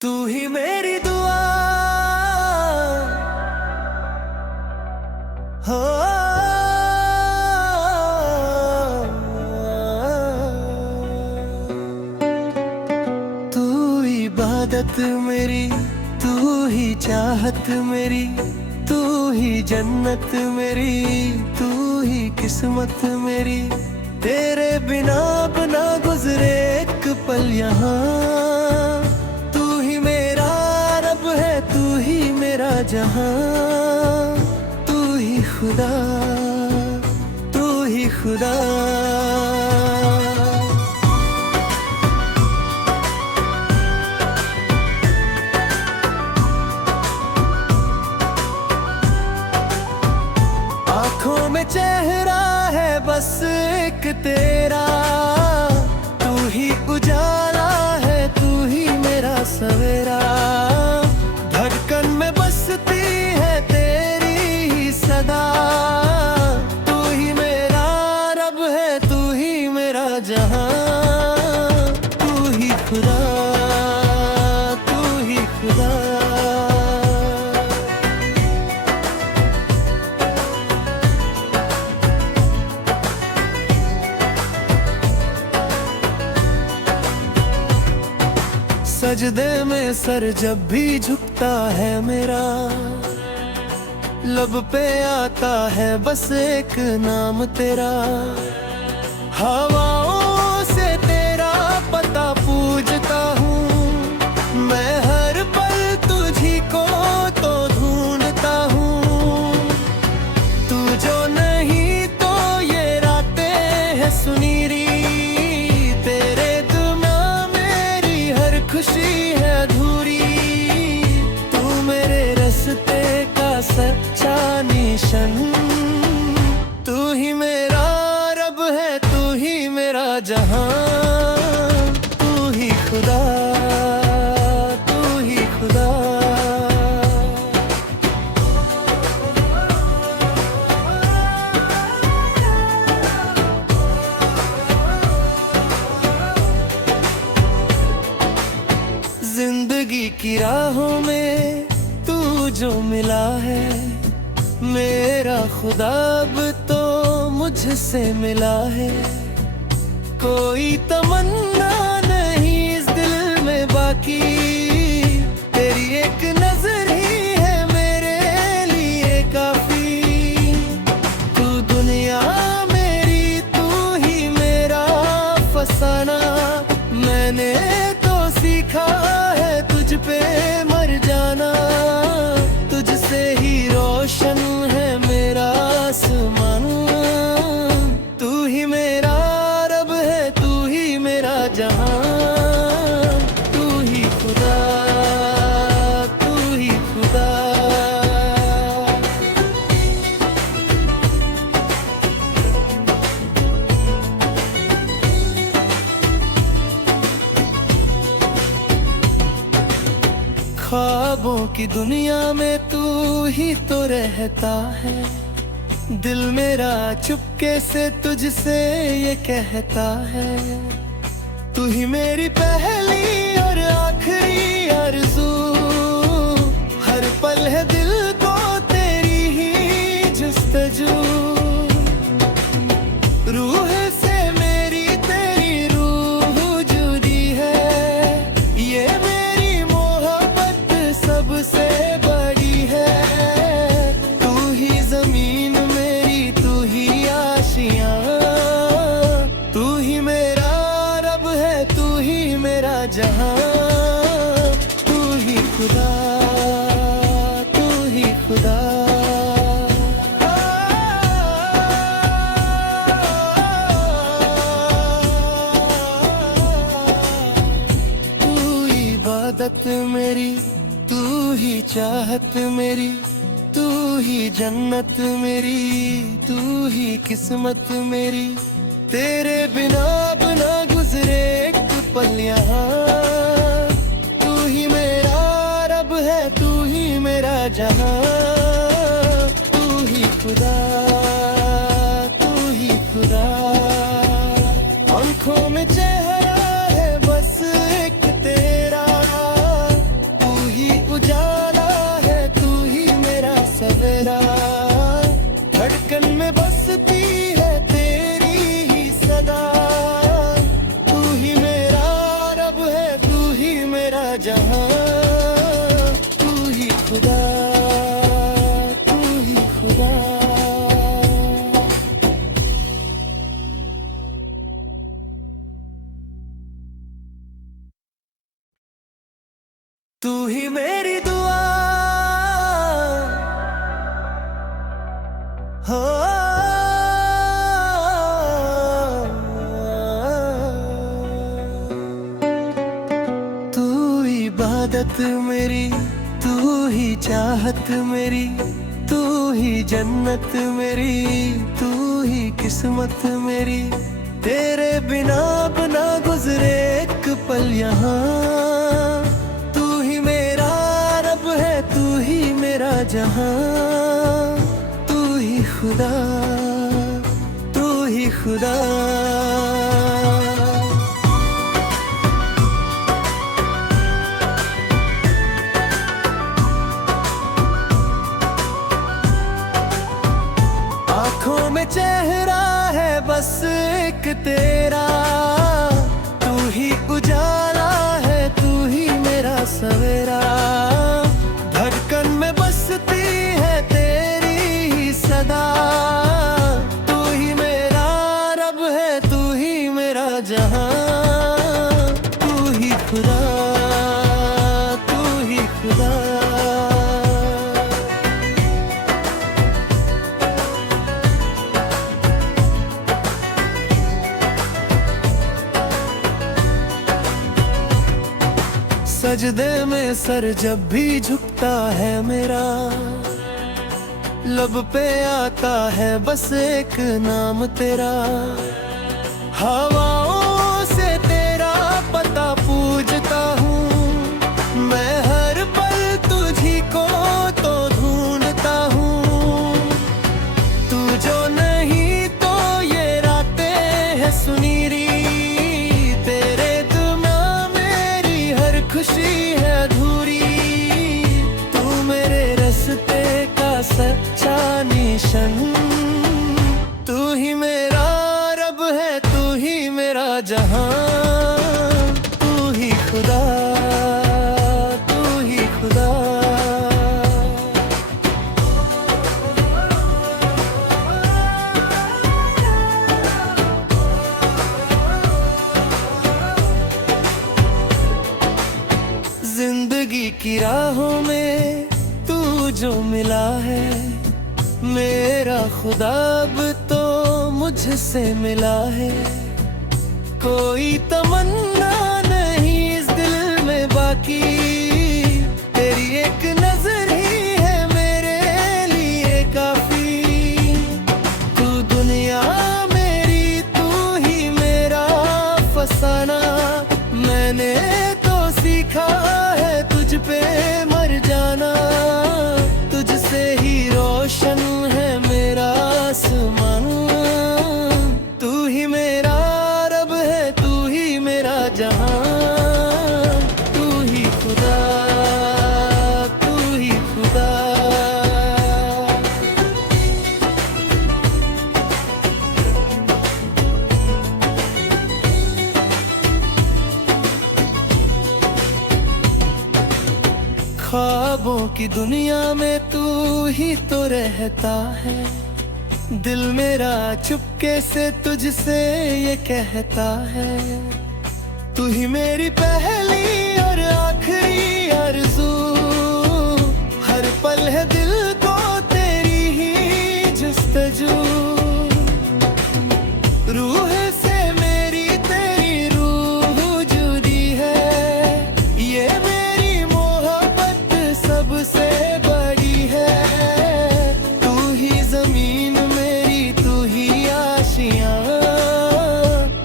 तू ही मेरी दुआ हो। तू इबादत मेरी, तू ही चाहत मेरी, तू ही जन्नत मेरी, तू ही किस्मत मेरी। तेरे बिना बना गुजरे एक पल यहाँ। तू ही मेरा रब है, तू ही मेरा जहां। तू ही खुदा, तू ही खुदा। आंखों में चेहरा है बस एक तेरा। तू ही उजाला है, तू ही मेरा सवेरा। धड़कन में बसती है तेरी ही सदा। तू ही मेरा रब है, तू ही मेरा जहां। तू ही खुदा, तू ही खुदा। सजदे में सर जब भी झुकता है मेरा, लब पे आता है बस एक नाम तेरा। हवाओं से तेरा पता पूजता हूँ मैं, हर पल तुझी को तो ढूंढता हूँ। तू जो नहीं तो ये रातें हैं सुनीरी। तेरे बिना मेरी हर खुशी है अधूरी। तू मेरे रास्ते का सच्चा निशान। तू ही मेरा रब है, तू ही मेरा जहां। तू ही खुदा, तू ही खुदा। जिंदगी की राहों में तू जो मिला है, मेरा खुदा अब तो मुझसे मिला है। कोई तमन्ना नहीं इस दिल में बाकी। तेरी एक नजर ही है मेरे लिए काफी। तू दुनिया मेरी, तू ही मेरा फसाना। मैंने तो सीखा है तुझ पे मर जाना। तुझसे ही रोशन है मेरा आसमान। तू ही मेरा रब है, तू ही मेरा जहां। तू ही खुदा, तू ही खुदा। ख्वाबों की दुनिया में तू ही तो रहता है। दिल मेरा चुपके से तुझसे ये कहता है। तू ही मेरी पहली और आखिरी आरज़ू। हर पल है दिल को तेरी ही जुस्तजू। रूह से मेरी तेरी रूह जुड़ी है। ये मेरी मोहब्बत सबसे बड़ी है। तू ही जमीन मेरी, तू ही आशियां। तू ही मेरा रब है, तू ही मेरा जहां। तू ही खुदा, तू ही खुदा। तू इबादत मेरी, तू ही चाहत मेरी, तू ही जन्नत मेरी, तू ही किस्मत मेरी। तेरे बिना बना गुजरे एक पल यहाँ। तू ही मेरा रब है, तू ही मेरा जहां। तू ही खुदा, तू ही खुदा। आंखों में चेहरा है बस एक तेरा। मेरा जहां, तू ही खुदा, तू ही खुदा। तू ही मेरी दुआ हो, तू इबादत मेरी, तू ही चाहत मेरी, तू ही जन्नत मेरी, तू ही किस्मत मेरी। तेरे बिना बना गुजरे एक पल यहाँ, तू ही मेरा रब है, तू ही मेरा जहां, तू ही खुदा, तू ही खुदा। आंखों में चेहरा है बस एक तेरा, तू ही उजाला है, तू ही मेरा सवेरा। धड़कन में बसती है तेरी ही सदा, तू ही मेरा रब है, तू ही मेरा जहां, तू ही खुदा, तू ही खुदा। सजदे में सर जब भी झुकता है मेरा, लब पे आता है बस एक नाम तेरा। हवाओं से तेरा पता पूजता हूँ, मैं हर पल तुझी को तो ढूंढता हूँ। तू जो नहीं तो ये रातें है सुनीरी, तेरे बिना मेरी हर खुशी है अधूरी। तू मेरे रास्ते का सच्चा निशान, तू ही मेरा रब है, तू ही मेरा जहां, तू ही खुदा, तू ही खुदा। जिंदगी की राहों में तू जो मिला है, मेरा खुदा अब तो मुझसे मिला है। कोई तमन्ना नहीं इस दिल में बाकी, तेरी एक नजर ही है मेरे लिए काफी। तू दुनिया मेरी, तू ही मेरा फसाना, मैंने तो सीखा है तुझ पे मर जाना। तुझसे ही रोशन है मेरा आसमान, तू ही मेरा रब है, तू ही मेरा जहां, तू ही खुदा, तू ही खुदा। ख्वाबों की दुनिया में तू ही तो रहता है, दिल मेरा चुपके से तुझसे ये कहता है। तू ही मेरी पहली और आखिरी आरज़ू, हर पल है दिल को तेरी ही जुस्तजू। रूह से मेरी तेरी रूह जुड़ी है, ये मेरी मोहब्बत सबसे बड़ी है। तू ही जमीन मेरी, तू ही आशियां,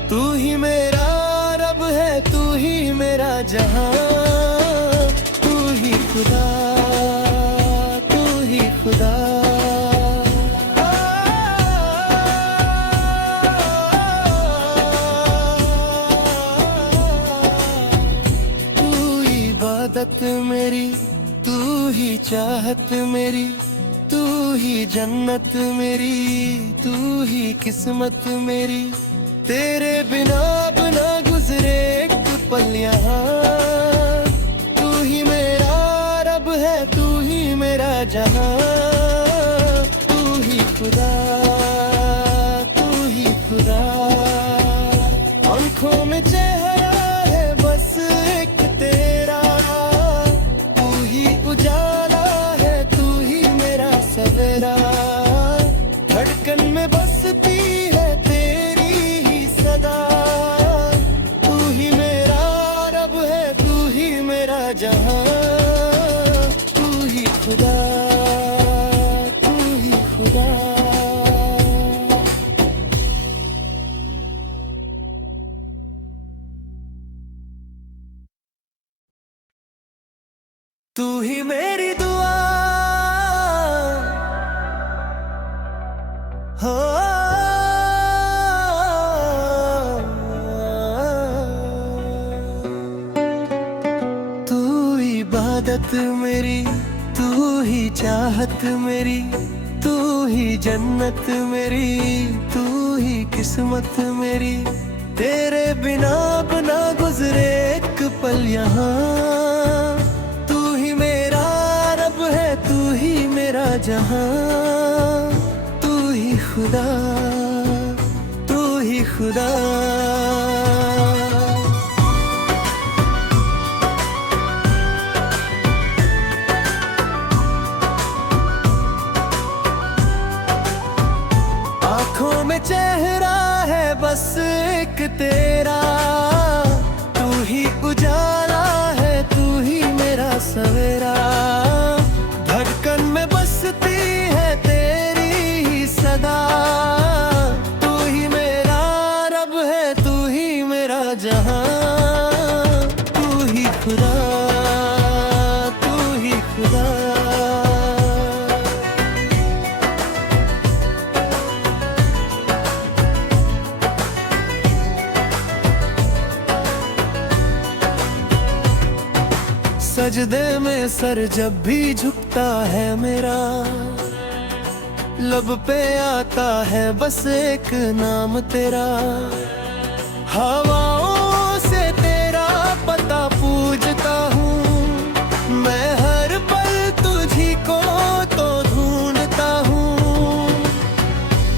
तू ही मेरा रब है, तू ही मेरा जहां, तू ही खुदा, तू ही खुदा। इबादत मेरी, तू ही चाहत मेरी, तू ही जन्नत मेरी, तू ही किस्मत मेरी। तेरे बिना बिना गुजरे एक पल यहाँ, है तू ही मेरा जहां, तू ही खुदा, तू ही खुदा। आंखों में चेहरा है बस एक तेरा, तू ही उजाला है, तू ही मेरा सवेरा। धड़कन में बसती है तेरी ही सदा, तू ही मेरा रब है, तू ही मेरा जहां, तू ही खुदा, तू ही खुदा। तू ही मेरी दुआ हो, तू इबादत मेरी, तू ही चाहत मेरी, तू ही जन्नत मेरी, तू ही किस्मत मेरी। तेरे बिना बना गुजरे एक पल यहाँ, तू ही मेरा रब है, तू ही मेरा जहां, तू ही खुदा, तू ही खुदा। आंखों में चेहरा है बस एक तेरा, तू ही उजाला है, तू ही मेरा सवेरा। धड़कन में बसती है तेरी ही सदा, तू ही मेरा रब है, तू ही मेरा जहां, तू ही खुदा, तू ही खुदा। सजदे में सर जब भी झुकता है मेरा, लब पे आता है बस एक नाम तेरा। हवाओं से तेरा पता पूजता हूँ, मैं हर पल तुझी को तो ढूंढता हूँ।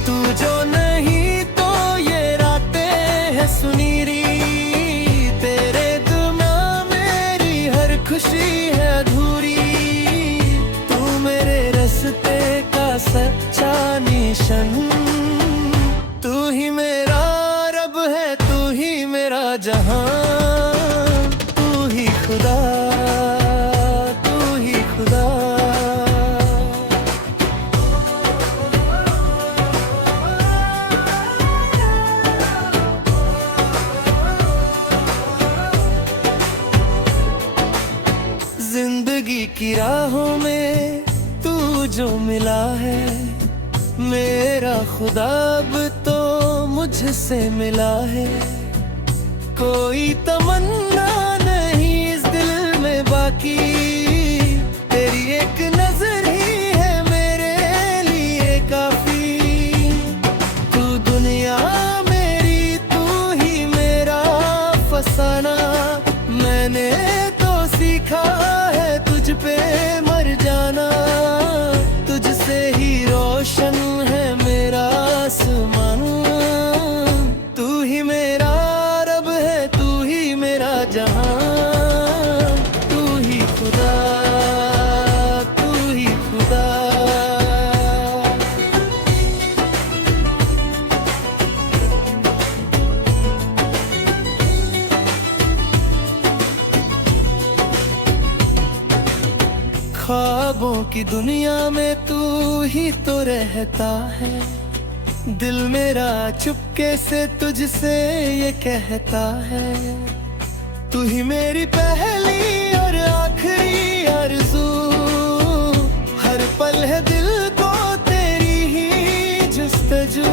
तू जो नहीं तो ये रातें है सुनीरी, तेरे बिना मेरी हर खुशी है अधूरी। तू मेरे रास्ते का सच्चा निशान, तू ही मेरा रब है, तू ही मेरा जहां, तू ही खुदा, तू ही खुदा। जिंदगी की राहों में तू जो मिला है, मेरा खुदा अब तो मुझसे मिला है। कोई तमन्ना नहीं इस दिल में बाकी, तेरी एक नजर ही है मेरे लिए काफी। तू दुनिया मेरी, तू ही मेरा फसाना, मैंने तो सीखा है तुझ पे मर जाना। तुझसे ही रोशन है मेरा आसमान, तू ही मेरा रब है, तू ही मेरा जहां, तू ही खुदा, तू ही खुदा। ख्वाबों की दुनिया में तू ही तो रहता है, दिल मेरा चुपके से तुझसे ये कहता है। तू ही मेरी पहली और आखिरी आरज़ू, हर पल है दिल को तेरी ही जुस्तजू।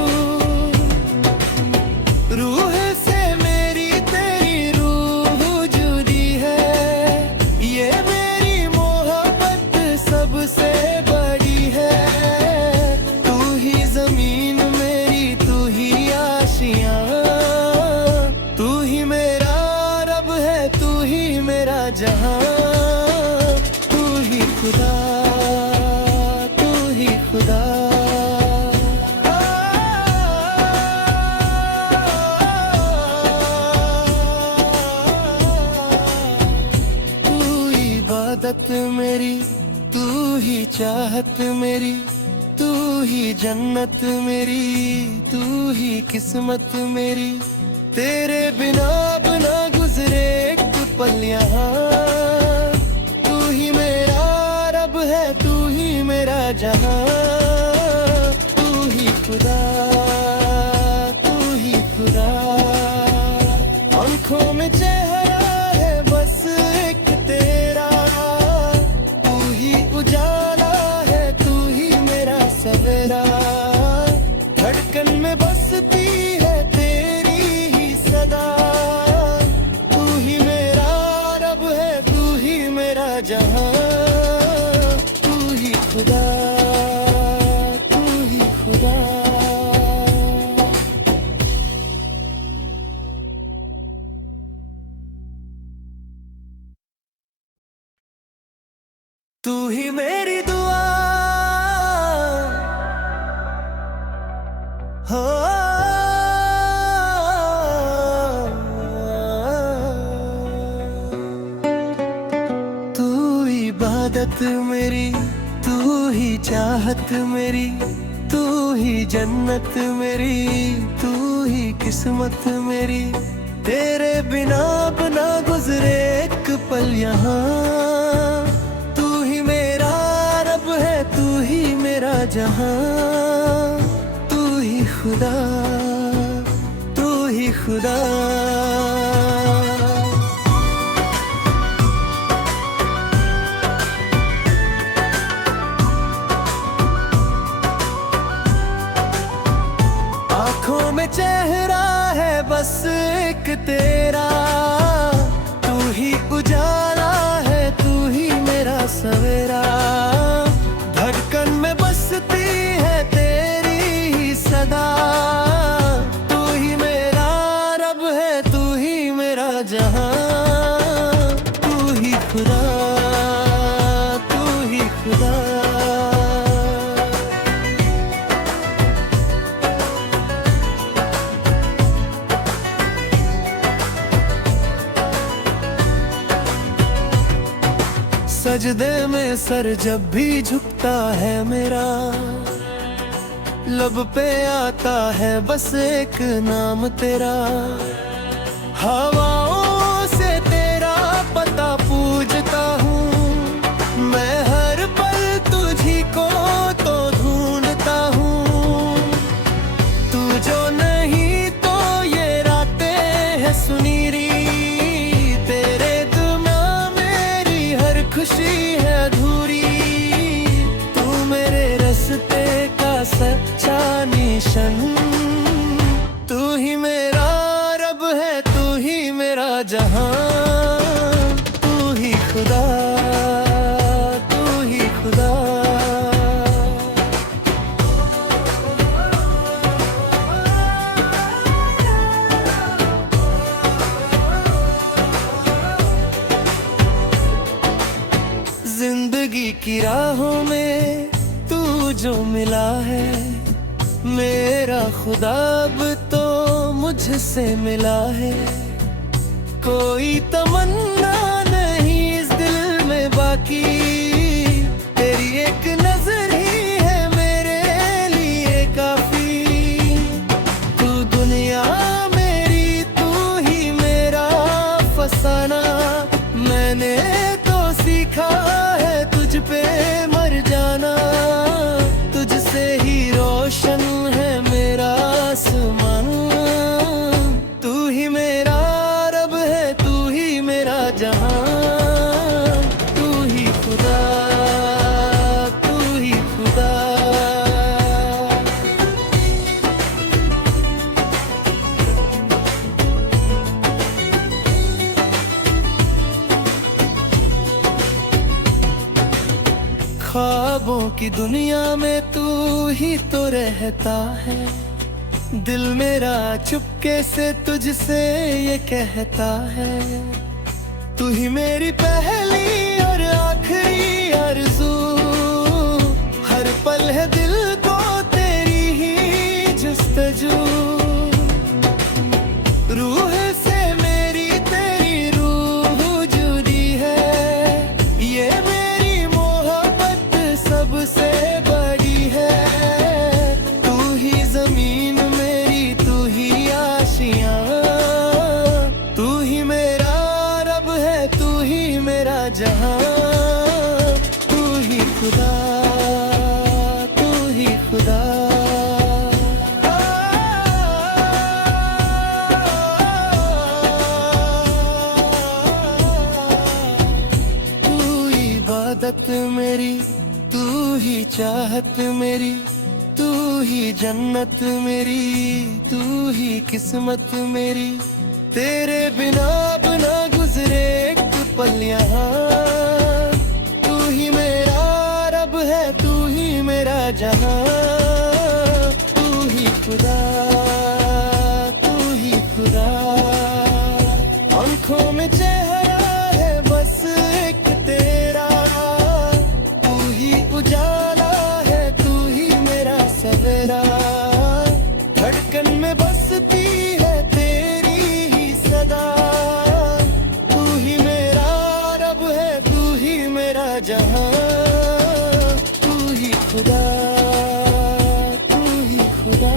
रूह से मेरी तेरी रूह जुड़ी है, ये मेरी मोहब्बत सबसे बड़ी है। तू ही जमीन मेरी, तू ही आशियाँ, तू ही मेरा रब है, तू ही मेरा जहां, तू ही खुदा, तू ही खुदा। तू इबादत मेरी, तू ही चाहत मेरी, तू ही जन्नत मेरी, तू ही किस्मत मेरी। तेरे बिना बना गुजरे एक पल यहाँ। तू ही मेरा रब है, तू ही मेरा जहां। तू ही खुदा, तू ही खुदा। आंखों में चेहरा है बस एक तेरा, तू ही उजाला है, तू ही मेरा सवेरा। धड़कन में बसती है तेरी ही सदा। तू ही मेरा रब है, तू ही मेरा जहां। तू ही खुदा, तू ही खुदा। तू ही मेरी दुआ हो, तू इबादत मेरी, तू ही चाहत मेरी, तू ही जन्नत मेरी, तू ही किस्मत मेरी। तेरे बिना बना गुजरे एक पल यहाँ। तू ही मेरा रब है, तू ही मेरा जहां। तू ही खुदा, तू ही खुदा। आंखों में चेहरा है बस एक तेरा, तू ही उजाला है, तू ही मेरा सवेरा। धड़कन में बसती है तेरी ही सदा। तू ही मेरा रब है, तू ही मेरा जहां। तू ही खुदा, तू ही खुदा। सजदे में सर जब भी झुकता है मेरा, लब पे आता है बस एक नाम तेरा। हवाओं से तेरा पता पूजता हूँ मैं, हर पल तुझी को तो ढूंढता हूँ। तू जो नहीं तो ये रातें है सुनीरी, तेरे बिना मेरी हर खुशी है अधूरी। तू मेरे रास्ते का सच्चा निशान, तू ही मेरा रब है, तू ही मेरा जहां। तू ही खुदा, तू ही खुदा। जिंदगी की राहों में तू जो मिला है, मेरा खुदा अब तो मुझसे मिला है। कोई तमन्ना नहीं इस दिल में बाकी, तेरी एक नजर ही है मेरे लिए काफी। तू दुनिया मेरी, तू ही मेरा फसाना। मैंने तो सीखा है तुझ पे मर जाना, तुझसे ही रोशन है मेरा आसमान। तू ही मेरा रब है, तू ही मेरा जहां। तू ही खुदा, तू ही खुदा। ख्वाबों की दुनिया में तू ही तो रहता है। दिल मेरा चुपके से तुझसे ये कहता है, तू ही मेरी पहली और आखिरी आरज़ू। मेरा जहां, तू ही खुदा, तू ही खुदा। तू इबादत मेरी, तू ही चाहत मेरी, तू ही जन्नत मेरी, तू ही किस्मत मेरी। तेरे बिना बना गुजरे एक पल यहाँ, तू ही मेरा रब है, तू ही मेरा जहां, तू ही खुदा, तू ही खुदा। आंखों में चेहरा है बस एक तेरा, तू ही उजाला है, तू ही मेरा सवेरा। धड़कन में बसती है तेरी ही सदा, तू ही मेरा रब है, तू ही मेरा जहां, तू ही खुदा, तू ही खुदा।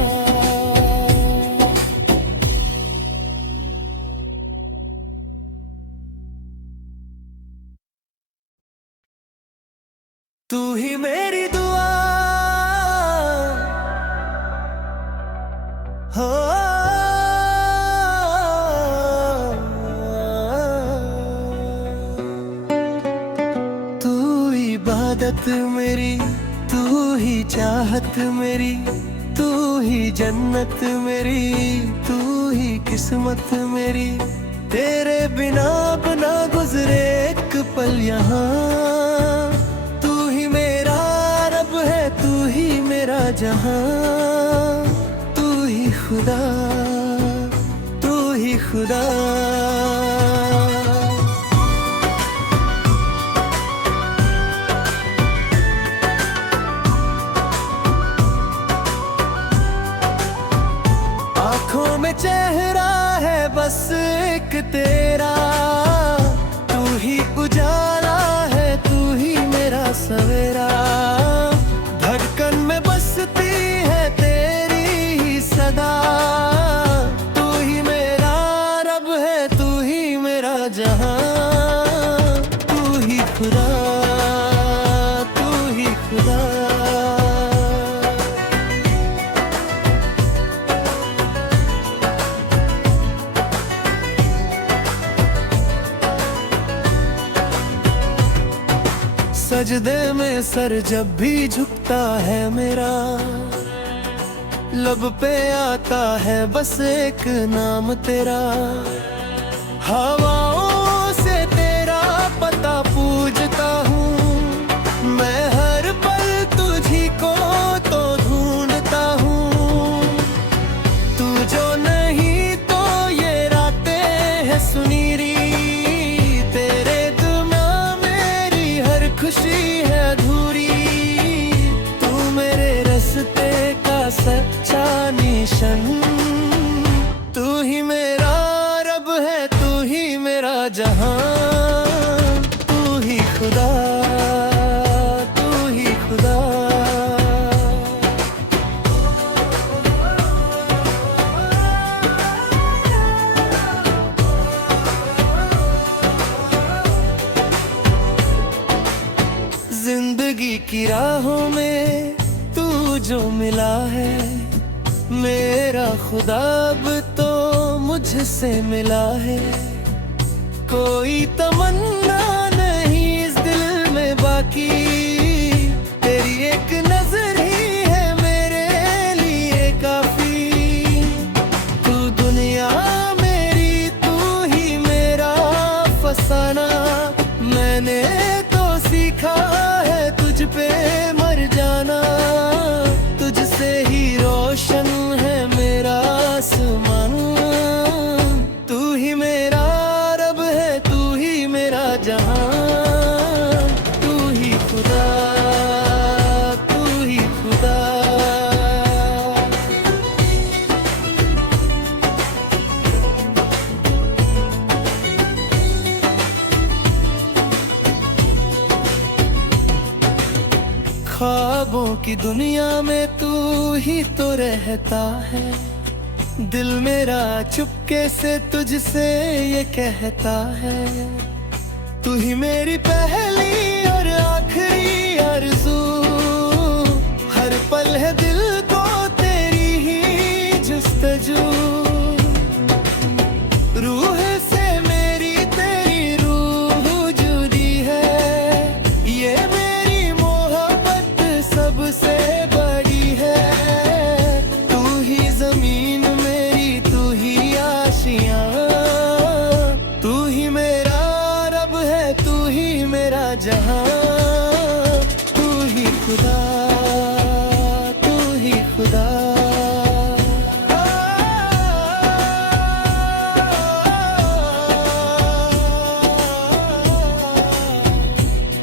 तू ही मेरी दुआ हो, तू इबादत मेरी, तू ही चाहत मेरी, तू ही जन्नत मेरी, तू ही किस्मत मेरी। तेरे बिना बना गुजरे एक पल यहाँ, तू ही मेरा रब है, तू ही मेरा जहां, तू ही खुदा, तू ही खुदा। आंखों में चेहरा है बस एक तेरा, तू ही उजाला है, तू ही मेरा सवेरा। धड़कन में बसती है तेरी ही सदा, तू ही मेरा रब है, तू ही मेरा जहां, तू ही खुदा, तू ही खुदा। सजदे में सर जब भी झुकता है मेरा, लब पे आता है बस एक नाम तेरा। हवाओं से तेरा पता पूजता हूँ, मैं हर पल तुझी को तो ढूंढता हूँ। तू जो नहीं तो ये रातें है सुनीरी, तेरे बिना मेरी हर खुशी है अधूरी। तू मेरे रास्ते का सच्चा निशान, तू ही मेरा रब है, तू ही मेरा जहां, तू ही खुदा, तू ही खुदा। जिंदगी की राहों में तू जो मिला है, मेरा खुदा अब तो मुझसे मिला है। कोई तमन्ना नहीं इस दिल में बाकी, तेरी एक नजर ही है मेरे लिए काफी। तू दुनिया मेरी, तू ही मेरा फसाना, मैंने तो सीखा है तुझ पे मर जाना। तुझसे ही रोशन है मेरा आसमान, तू ही मेरा रब है, तू ही मेरा जहां, तू ही खुदा, तू ही खुदा। ख्वाबों की दुनिया में तू ही तो रहता है, दिल मेरा चुपके से तुझसे ये कहता है। तू ही मेरी पहली और आखिरी आरज़ू, हर पल है दिल को तेरी ही जुस्तजू। रूह से मेरी तेरी रूह जुड़ी है, ये मेरी मोहब्बत सबसे बड़ी है। तू ही जमीन मेरी, तू ही आशियाँ, तू ही मेरा रब है, तू ही मेरा जहां। तू ही खुदा, तू ही खुदा।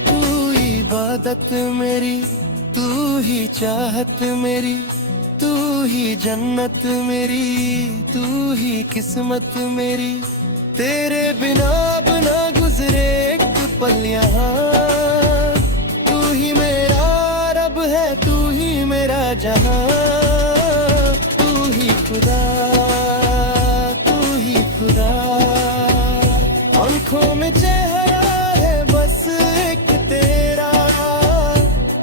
तू इबादत मेरी, तू ही चाहत मेरी, तू ही जन्नत मेरी, तू ही किस्मत मेरी। तेरे बिना बना गुजरे एक पल यहाँ। तू ही मेरा रब है, तू ही मेरा जहां। तू ही खुदा, तू ही खुदा। आंखों में चेहरा है बस एक तेरा,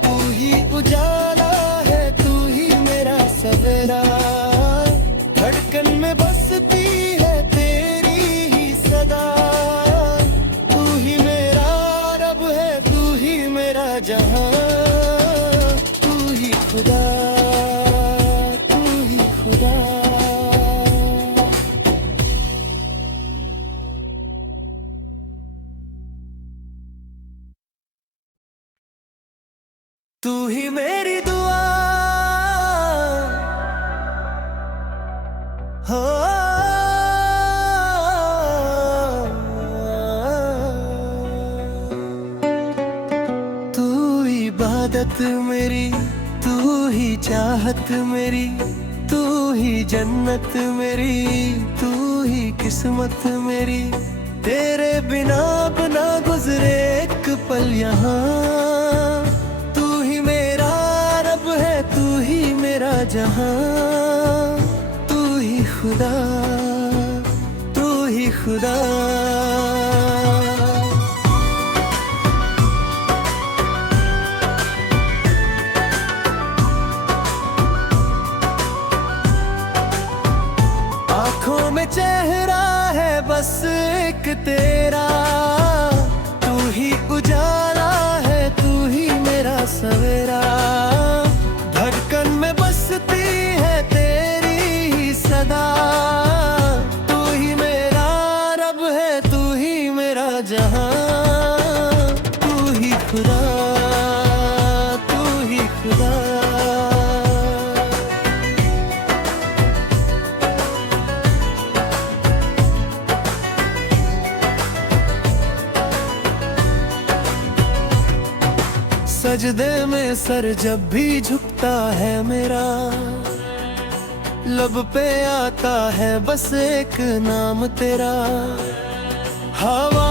तू ही उजाला है, तू ही मेरा सवेरा। धड़कन में बसती है तेरी ही सदा। तू ही मेरा रब है, तू ही मेरा जहां। तू ही खुदा, तू ही खुदा। तू ही मेरी दुआ हो, तू इबादत मेरी, तू ही चाहत मेरी, तू ही जन्नत मेरी, तू ही किस्मत मेरी। तेरे बिना बना गुजरे एक पल यहाँ। तू ही मेरा रब है, तू ही मेरा जहां। तू ही खुदा, तू ही खुदा। आंखों में चेहरा है बस एक तेरा, तू ही उजाला है, तू ही मेरा सवेरा। धड़कन में बसती है तेरी ही सदा। तू ही मेरा रब है, तू ही मेरा जहां। तू ही खुदा, तू ही खुदा। सजदे में सर जब भी झुकता है मेरा, लब पे आता है बस एक नाम तेरा। हवा